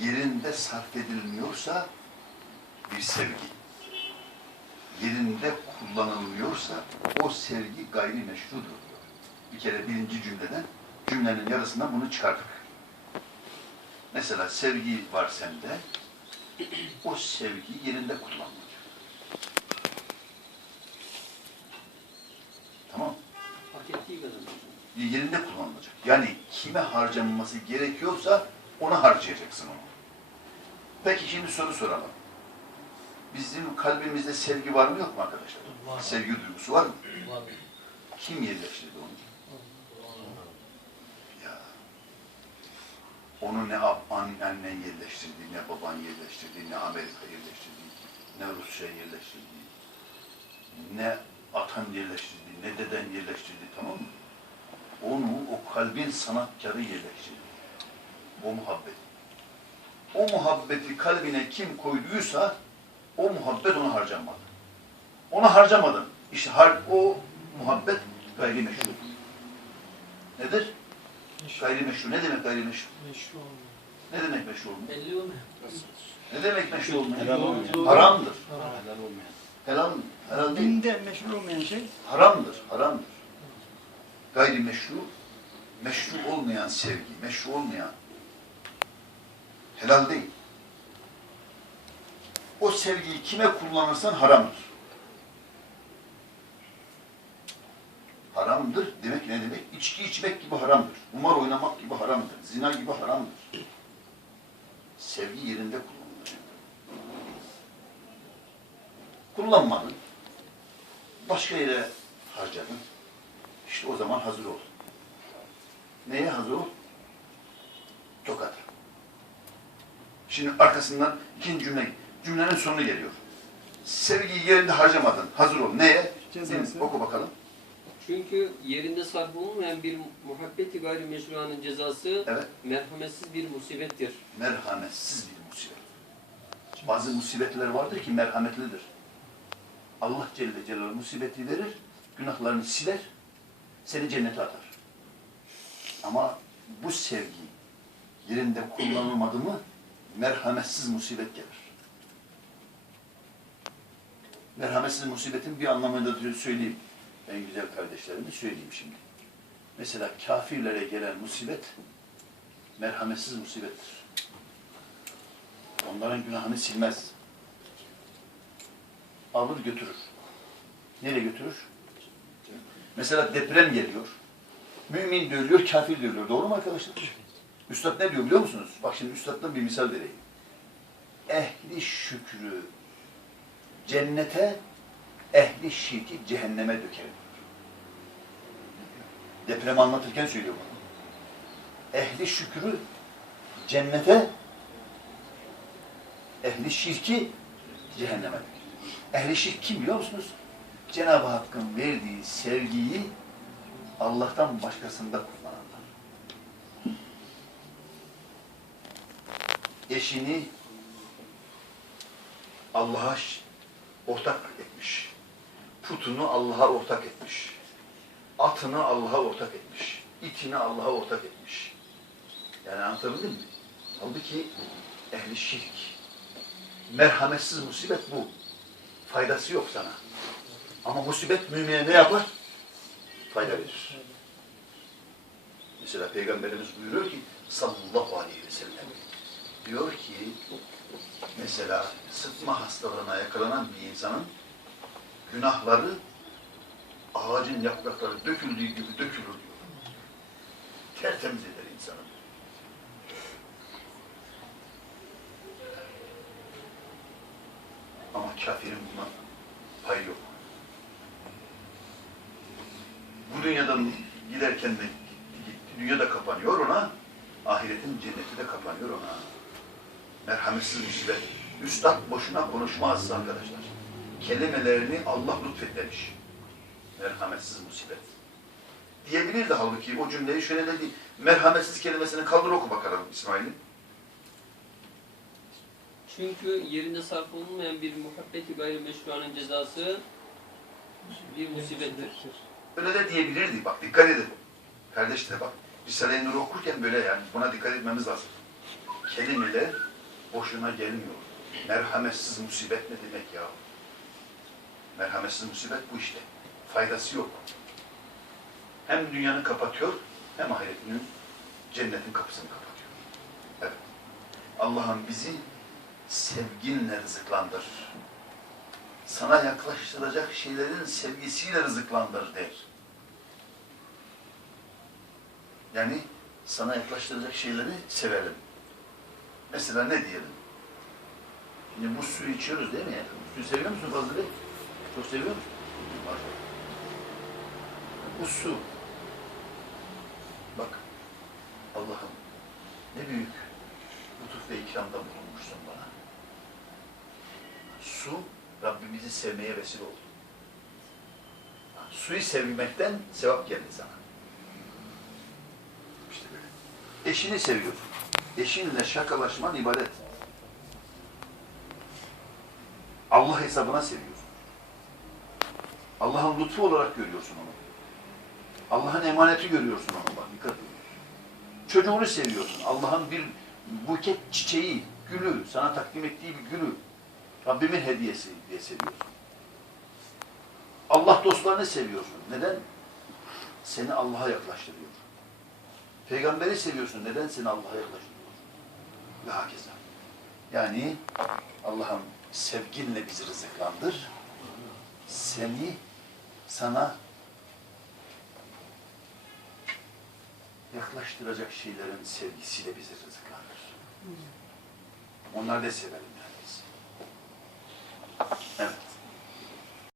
yerinde sarf edilmiyorsa bir sevgi, yerinde kullanılmıyorsa o sevgi gayrimeşrudur diyor. Bir kere birinci cümleden, cümlenin yarısından bunu çıkardık. Mesela sevgi var sende, o sevgi yerinde kullanılacak. Tamam Hak ettiği kadar. yerinde kullanılacak. Yani kime harcanması gerekiyorsa ona harcayacaksın onu. Peki şimdi soru soralım. Bizim kalbimizde sevgi var mı yok mu arkadaşlar? Var. Sevgi duygusu var mı? Var. Kim yerleştirdi onu? Ya. Onu ne annen yerleştirdi, ne baban yerleştirdi, ne Amerika yerleştirdi, ne Rusya yerleştirdi, ne atan yerleştirdi, ne deden yerleştirdi tamam mı? Onu o kalbin sanatkarı yerleştirdi. O muhabbet. O muhabbeti kalbine kim koyduysa o muhabbet ona harcanmadı. Ona harcamadın. İşte har o muhabbet gayrimeşru. Nedir? Gayrimeşru. Ne demek gayrimeşru? Meşru. Ne demek meşru olmuyor? Belli olmuyor. Ne demek meşru olmuyor? Helal olmayan. Haramdır. Helal olmayan. Helal, helal değil. Dinde meşhur olmayan şey Haramdır, haramdır. Gayrimeşru, meşru olmayan sevgi, meşru olmayan, helal değil. O sevgiyi kime kullanırsan haramdır. Haramdır demek ne demek? İçki içmek gibi haramdır. Kumar oynamak gibi haramdır. Zina gibi haramdır. Sevgi yerinde kullanılacak. Kullanmadın. Başka yere harcadın. İşte o zaman hazır ol. Neye hazır ol? Şimdi arkasından ikinci cümle, cümlenin sonu geliyor. Sevgiyi yerinde harcamadın. Hazır ol. Neye? Cezası. Oku bakalım. Çünkü yerinde sarf olmayan bir muhabbeti gayrimeşruanın cezası Evet. merhametsiz bir musibettir. Merhametsiz bir musibet. Bazı musibetler vardır ki merhametlidir. Allah Celle Celaluhu musibeti verir, günahlarını siler, seni cennete atar. Ama bu sevgi yerinde kullanılmadı mı merhametsiz musibet gelir. Merhametsiz musibetin bir anlamını da söyleyeyim. En güzel kardeşlerime söyleyeyim şimdi. Mesela kafirlere gelen musibet merhametsiz musibettir. Onların günahını silmez. Alır götürür. Nereye götürür? Mesela deprem geliyor. Mümin de ölüyor, kafir de ölüyor. Doğru mu arkadaşlar? Üstad ne diyor biliyor musunuz? Bak şimdi üstaddan bir misal vereyim. Ehli şükrü cennete, ehli şirki cehenneme dökerim. Depremi anlatırken söylüyor bunu. Ehli şükrü cennete, ehli şirki cehenneme dökerim. Ehli şirk kim biliyor musunuz? Cenab-ı Hakk'ın verdiği sevgiyi Allah'tan başkasında kullananlar. Eşini Allah'a ortak etmiş. Putunu Allah'a ortak etmiş. Atını Allah'a ortak etmiş. İtini Allah'a ortak etmiş. Yani anlatabildim mi? Halbuki ehli şirk. Merhametsiz musibet bu. Faydası yok sana. Ama musibet mümine ne yapar? Fayda verir. Mesela Peygamberimiz buyuruyor ki sallallahu aleyhi ve sellem diyor ki mesela sıtma hastalığına yakalanan bir insanın günahları ağacın yaprakları döküldüğü gibi dökülür diyor. Tertemiz eder insanı. Ama kafirin buna payı yok. Bu dünyadan giderken de dünya da kapanıyor ona, ahiretin cenneti de kapanıyor ona. Merhametsiz musibet. Üstad boşuna konuşmaz arkadaşlar. Kelimelerini Allah lütfetmemiş. Merhametsiz musibet. Diyebilirdi halbuki o cümleyi şöyle dedi. Merhametsiz kelimesini kaldır oku bakalım İsmail'im. Çünkü yerinde sarf olmayan bir muhabbeti gayrimeşruanın cezası bir musibettir. Öyle de diyebilirdi. Bak dikkat edin. Kardeşler bak. Risale-i Nur'u okurken böyle yani buna dikkat etmemiz lazım. Kelimeler boşuna gelmiyor. Merhametsiz musibet ne demek ya? Merhametsiz musibet bu işte. Faydası yok. Hem dünyanın kapatıyor, hem ahiretinin, cennetin kapısını kapatıyor. Evet. Allah'ım bizi sevginle rızıklandır. Sana yaklaştıracak şeylerin sevgisiyle rızıklandır der. Yani sana yaklaştıracak şeyleri sevelim. Mesela ne diyelim? Şimdi bu suyu içiyoruz değil mi? ya? Suyu seviyor musun Fazıl Bey? Çok seviyor musun? Bu su. Bak. Allah'ım ne büyük lütuf ve ikramda bulunmuşsun bana. Su Rabbimizi sevmeye vesile oldu. Suyu sevmekten sevap geldi sana. İşte böyle. Eşini seviyorsun. Eşinle şakalaşman ibadet. Allah hesabına seviyorsun. Allah'ın lütfu olarak görüyorsun onu. Allah'ın emaneti görüyorsun onu bak dikkat et. Çocuğunu seviyorsun. Allah'ın bir buket çiçeği, gülü, sana takdim ettiği bir gülü. Rabbimin hediyesi diye seviyorsun. Allah dostlarını seviyorsun. Neden? Seni Allah'a yaklaştırıyor. Peygamberi seviyorsun. Neden seni Allah'a yaklaştırıyor? Ve hakeza. Yani Allah'ım sevginle bizi rızıklandır. Seni sana yaklaştıracak şeylerin sevgisiyle bizi rızıklandır. Onları da sevelim yani.